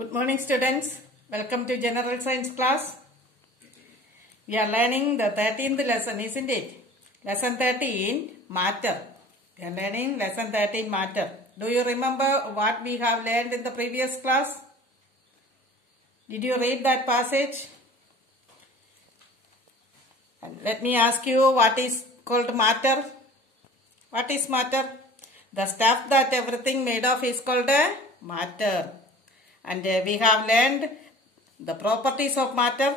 Good morning, students. Welcome to General Science class. We are learning the 13th lesson, isn't it? Lesson 13, Matter. We are learning lesson 13, Matter. Do you remember what we have learned in the previous class? Did you read that passage? And let me ask you, what is called matter? What is matter? The stuff that everything made of is called matter. And we have learned the properties of matter.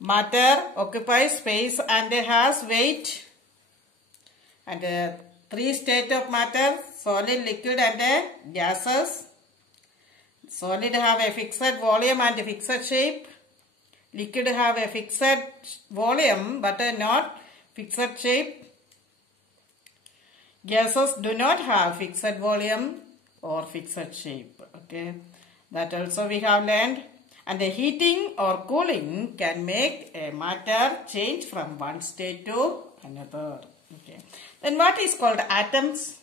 Matter occupies space and has weight. And three states of matter: solid, liquid and gases. Solid have a fixed volume and fixed shape. Liquid have a fixed volume but not fixed shape. Gases do not have fixed volume or fixed shape. Okay, that also we have learned. And the heating or cooling can make a matter change from one state to another. Okay, then what is called atoms?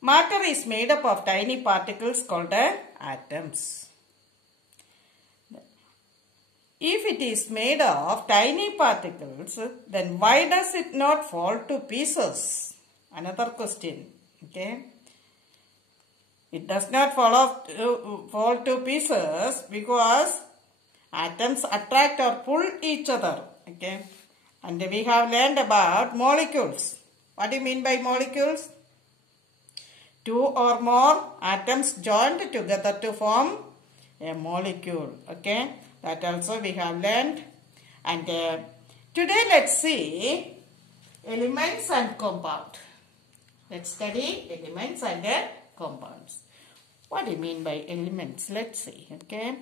Matter is made up of tiny particles called atoms. If it is made of tiny particles, then why does it not fall to pieces? Another question. Okay. It does not fall to pieces because atoms attract or pull each other. Okay. And we have learned about molecules. What do you mean by molecules? Two or more atoms joined together to form a molecule. Okay. That also we have learned. And today let's see elements and compound. Let's study elements and compounds. What do you mean by elements? Let's see. Okay.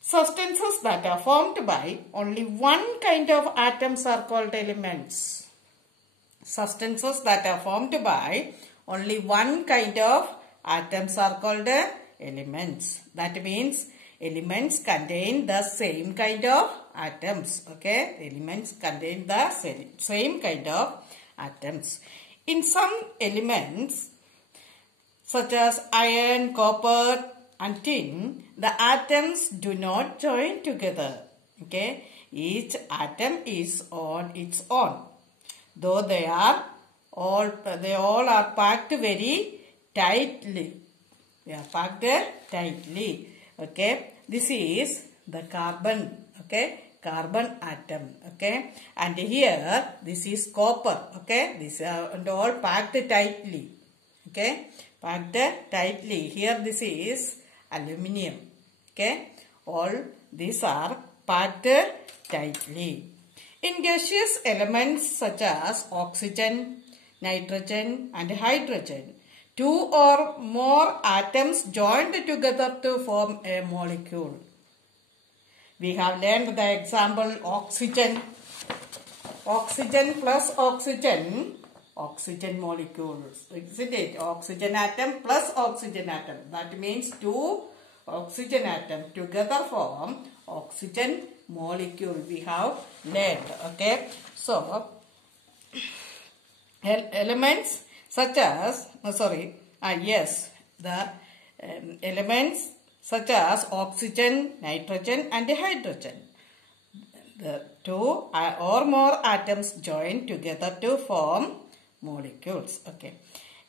Substances that are formed by only one kind of atoms are called elements. Substances that are formed by only one kind of atoms are called elements. That means elements contain the same kind of atoms. Okay. Elements contain the same kind of atoms. In some elements, such as iron, copper and tin, the atoms do not join together. Okay. Each atom is on its own. Though they all are packed very tightly. They are packed tightly. Okay. This is the carbon. Okay. Carbon atom. Okay. And here this is copper. Okay. These are and all packed tightly. Okay. Packed tightly. Here this is aluminium. Okay. All these are packed tightly. In gaseous elements such as oxygen, nitrogen and hydrogen, two or more atoms joined together to form a molecule. We have learned the example oxygen. Oxygen plus oxygen, oxygen molecules. Isn't it? Oxygen atom plus oxygen atom. That means two oxygen atoms together form oxygen molecule. We have learned. Okay. So, elements such as, the elements such as oxygen, nitrogen and hydrogen. The two or more atoms join together to form molecules. Okay.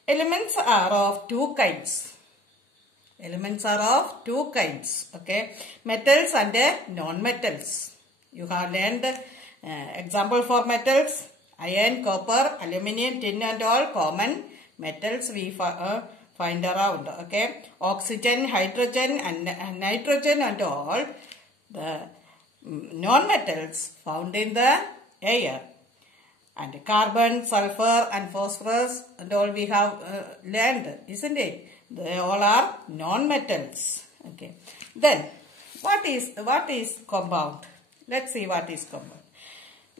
Elements are of two kinds. Elements are of two kinds. Okay. Metals and non-metals. You have learned the example for metals. Iron, copper, aluminium, tin and all common metals we find around. Okay. Oxygen, hydrogen and nitrogen and all the non-metals found in the air. And carbon, sulfur and phosphorus and all we have learned, isn't it? They all are non-metals. Okay. Then what is compound? Let's see what is compound.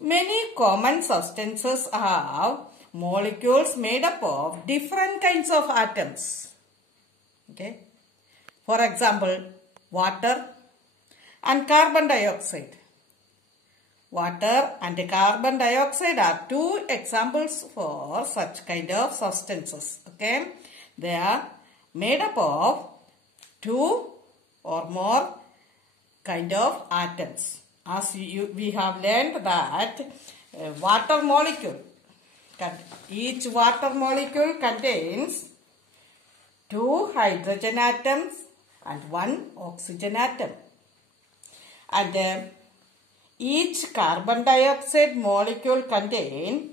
Many common substances have molecules made up of different kinds of atoms. Okay. For example, water and carbon dioxide. Water and carbon dioxide are two examples for such kind of substances. Okay. They are made up of two or more kind of atoms. As we have learned that water molecule, each water molecule contains two hydrogen atoms and one oxygen atom. And each carbon dioxide molecule contains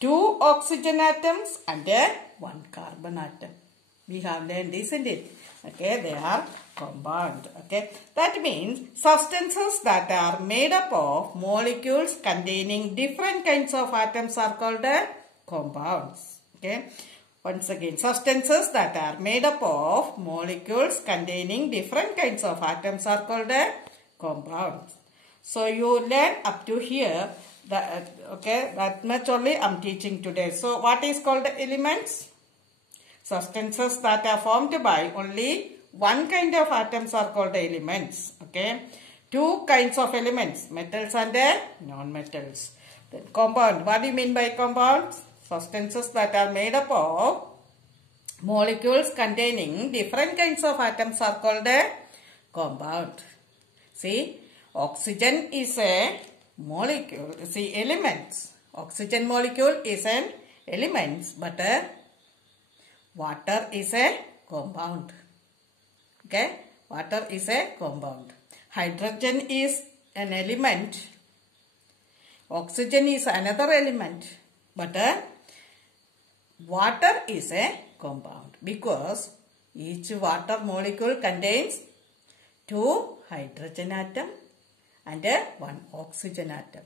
two oxygen atoms and one carbon atom. We have learned, isn't it? Okay, they are compound. Okay, that means substances that are made up of molecules containing different kinds of atoms are called compounds. Okay, once again, substances that are made up of molecules containing different kinds of atoms are called compounds. So you learn up to here. That much only I am teaching today. So what is called elements? Substances that are formed by only one kind of atoms are called elements. Okay, two kinds of elements, metals and non-metals. Then compound. What do you mean by compounds? Substances that are made up of molecules containing different kinds of atoms are called a compound. See, oxygen is a molecule. See, elements. Oxygen molecule is an element, but water is a compound. Okay, water is a compound. Hydrogen is an element. Oxygen is another element, but water is a compound because each water molecule contains two hydrogen atom and one oxygen atom.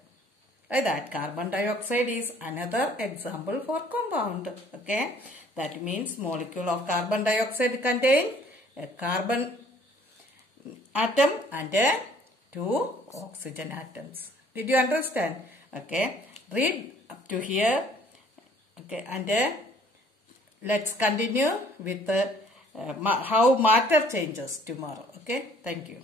Like that, carbon dioxide is another example for compound. Okay, that means molecule of carbon dioxide contain a carbon atom and two oxygen atoms. Did you understand? Okay, read up to here. Okay, and let's continue with how matter changes tomorrow. Okay, thank you.